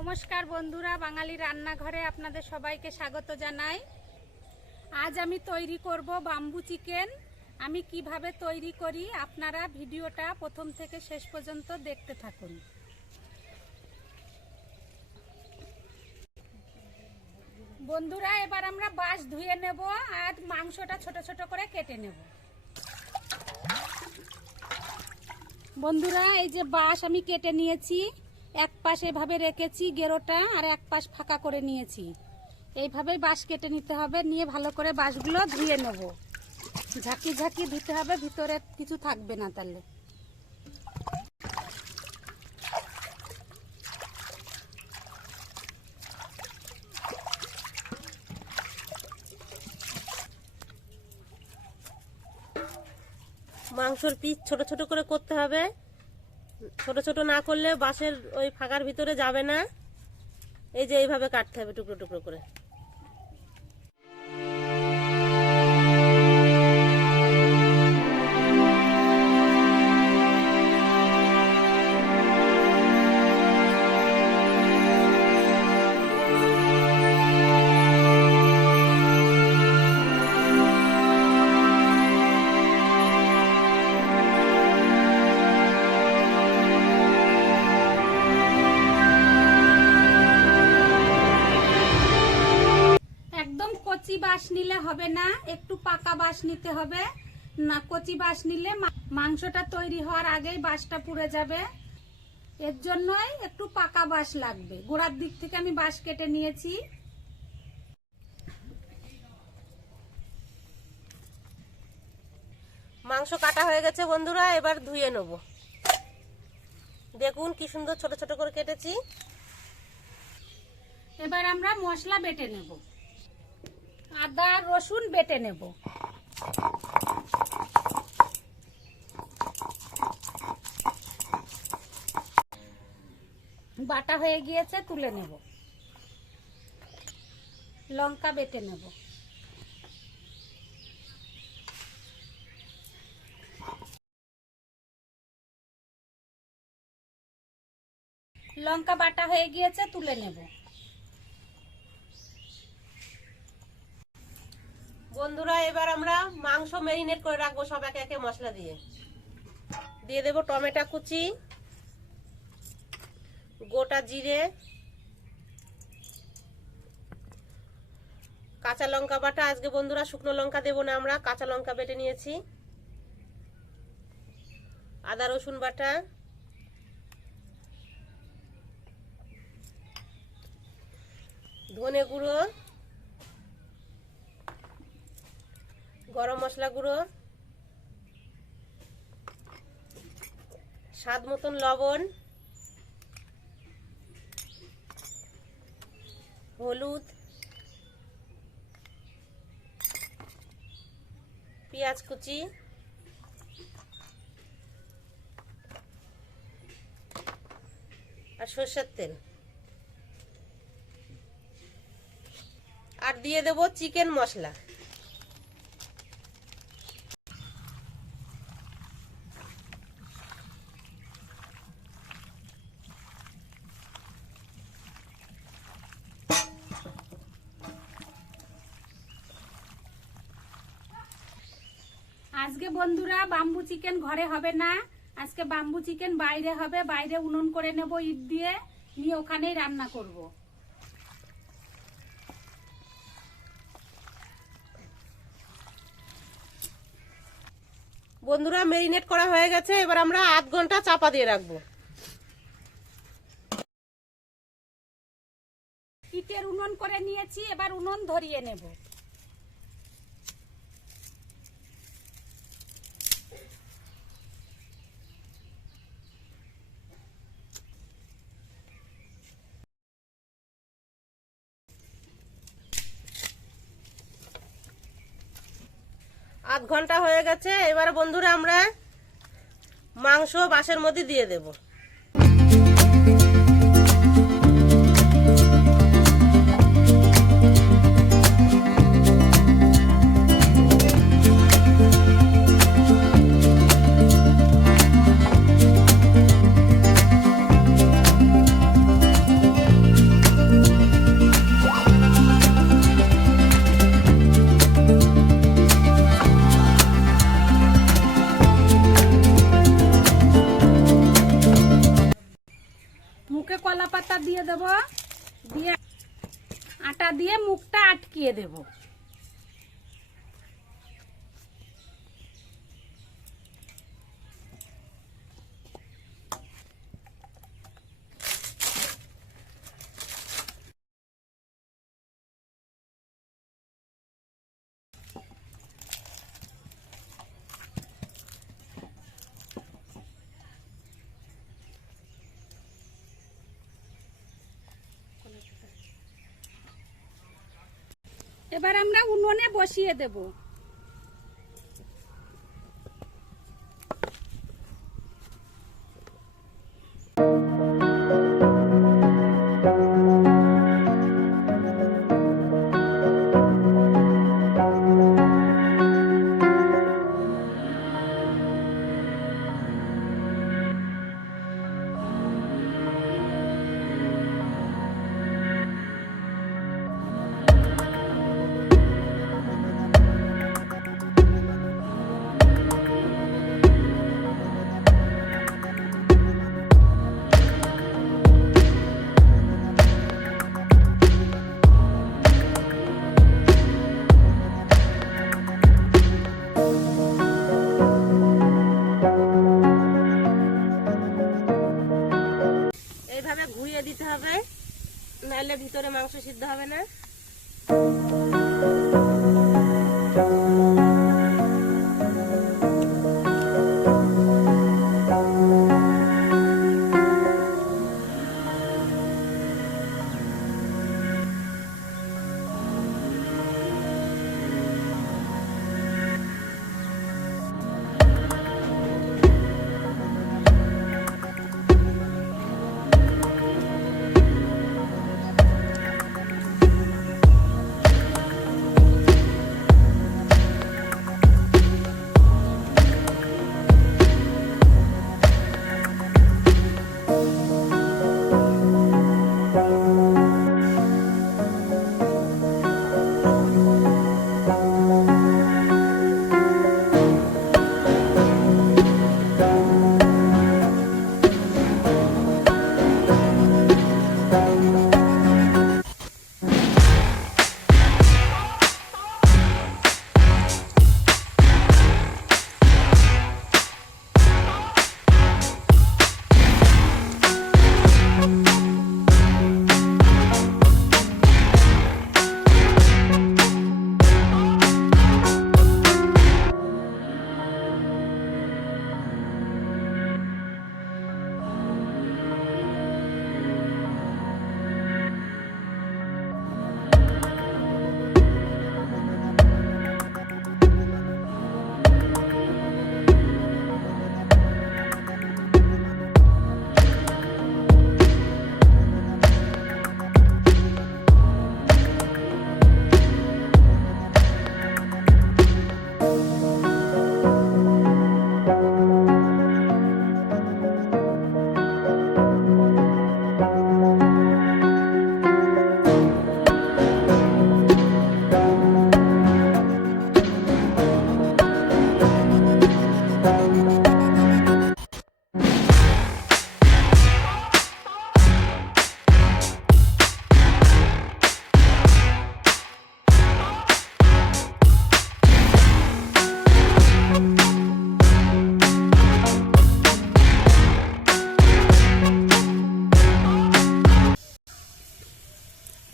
নমস্কার বন্ধুরা, বাঙালি রান্নাঘরে আপনাদের সবাইকে স্বাগত জানাই। আজ আমি তৈরি করব বাম্বু চিকেন। আমি কিভাবে তৈরি করি আপনারা ভিডিওটা প্রথম থেকে শেষ পর্যন্ত দেখতে থাকুন। বন্ধুরা, এবার আমরা বাঁশ ধুয়ে নেব আর মাংসটা ছোট ছোট করে কেটে নেব। বন্ধুরা, এই যে বাঁশ আমি কেটে নিয়েছি, এক পাশ এভাবে রেখেছি গেরোটা, আর এক পাশ ফাঁকা করে নিয়েছি। এইভাবেই বাঁশ কেটে নিতে হবে, নিয়ে ভালো করে বাঁশগুলো ধুয়ে নেব। ঝাঁকি ঝাঁকি ধুতে হবে, ভিতরে কিছু থাকবে না তাহলে। মাংসর পিস ছোট ছোট করে করতে হবে। ছোট ছোট না করলে বাঁশের ওই ফাঁকার ভিতরে যাবে না। এই যে এইভাবে কাটতে হবে টুকরো টুকরো করে। কচি বাঁশ নিলে হবে না, একটু পাকা বাঁশ নিতে হবে। না, কচি বাঁশ নিলে মাংসটা তৈরি হওয়ার আগেই বাঁশটা পুড়ে যাবে। এর জন্যই একটু পাকা বাঁশ লাগবে। গোড়ার দিক থেকে আমি বাঁশ কেটে নিয়েছি। মাংস কাটা হয়ে গেছে বন্ধুরা, এবার ধুয়ে নেব। দেখুন কি সুন্দর ছোট ছোট করে কেটেছি। এবার আমরা মশলা বেটে নেব। আদা রসুন বেটে নেব। বাটা হয়ে গিয়েছে, তুলে নেব। লঙ্কা বেটে নেব। লঙ্কা বাটা হয়ে গিয়েছে, তুলে নেব। বন্ধুরা, এবার আমরা মাংস ম্যারিনেট করে রাখবো সব একে একে মশলা দিয়ে। দিয়ে দেব টমেটো কুচি, গোটা জিরে, কাঁচা লঙ্কা বাটা। আজকে বন্ধুরা শুকনো লঙ্কা দেব না, আমরা কাঁচা লঙ্কা বেটে নিয়েছি। আদা রসুন বাটা, ধনে গুঁড়ো, গরম মশলা গুঁড়ো, স্বাদ মতন লবণ, হলুদ, পেঁয়াজ কুচি, আর সরষের তেল। আর দিয়ে দেব চিকেন মশলা। আজকে বন্ধুরা বাম্বু চিকেন ঘরে হবে না, আজকে বাম্বু চিকেন বাইরে হবে। বাইরে উনুন করে নেব ইট দিয়ে, নিয়ে ওখানেই রান্না করব। বন্ধুরা, ম্যারিনেট করা হয়ে গেছে, এবার আমরা আধ ঘন্টা চাপা দিয়ে রাখবো। ইটের উনুন করে নিয়েছি, এবার উনুন ধরিয়ে নেব। আধ ঘন্টা হয়ে গেছে, এবার বন্ধুরা আমরা মাংস বাঁশের মধ্যে দিয়ে দেব। পাতা দিয়ে দেব, দিয়ে আটা দিয়ে মুখটা আটকিয়ে দেব। এবার আমরা উনুনে বসিয়ে দেব। এইভাবে ঘুরিয়ে দিতে হবে, নাহলে ভিতরে মাংস সিদ্ধ হবে না।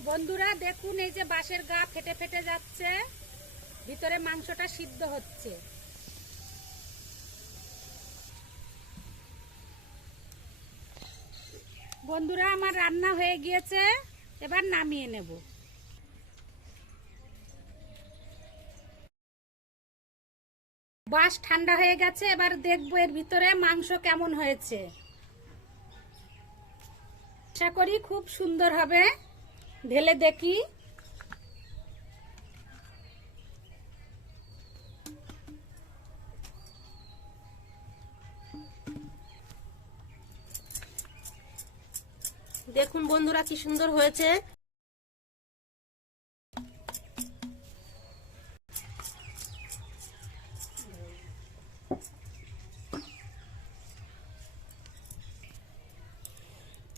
বন্ধুরা দেখুন, এই যে বাঁশের গা ফেটে ফেটে যাচ্ছে, ভিতরে মাংসটা সিদ্ধ হচ্ছে। বন্ধুরা আমার রান্না হয়ে গিয়েছে, এবার নামিয়ে নেব। বাঁশ ঠান্ডা হয়ে গেছে, এবার দেখবো এর ভিতরে মাংস কেমন হয়েছে। আশা করি খুব সুন্দর হবে, ঢেলে দেখি। দেখুন বন্ধুরা কি সুন্দর হয়েছে।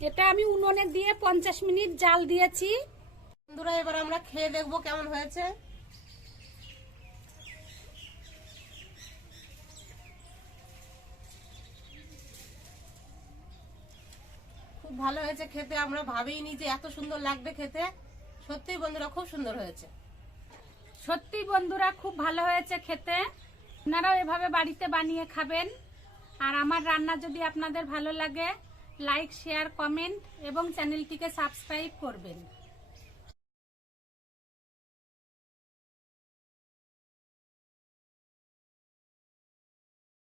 এটা আমি উনুনে দিয়ে 50 মিনিট জাল দিয়েছি। বন্ধুরা এবার আমরা খেয়ে দেখবো কেমন হয়েছে। খুব ভালো হয়েছে খেতে, আমরা ভাবিনি যে এত সুন্দর লাগবে খেতে। সত্যি বন্ধুরা খুব সুন্দর হয়েছে। সত্যি বন্ধুরা খুব ভালো হয়েছে খেতে। আপনারাও এভাবে বাড়িতে বানিয়ে খাবেন। আর আমার রান্না যদি আপনাদের ভালো লাগে, লাইক, শেয়ার, কমেন্ট এবং চ্যানেলটিকে সাবস্ক্রাইব করবেন।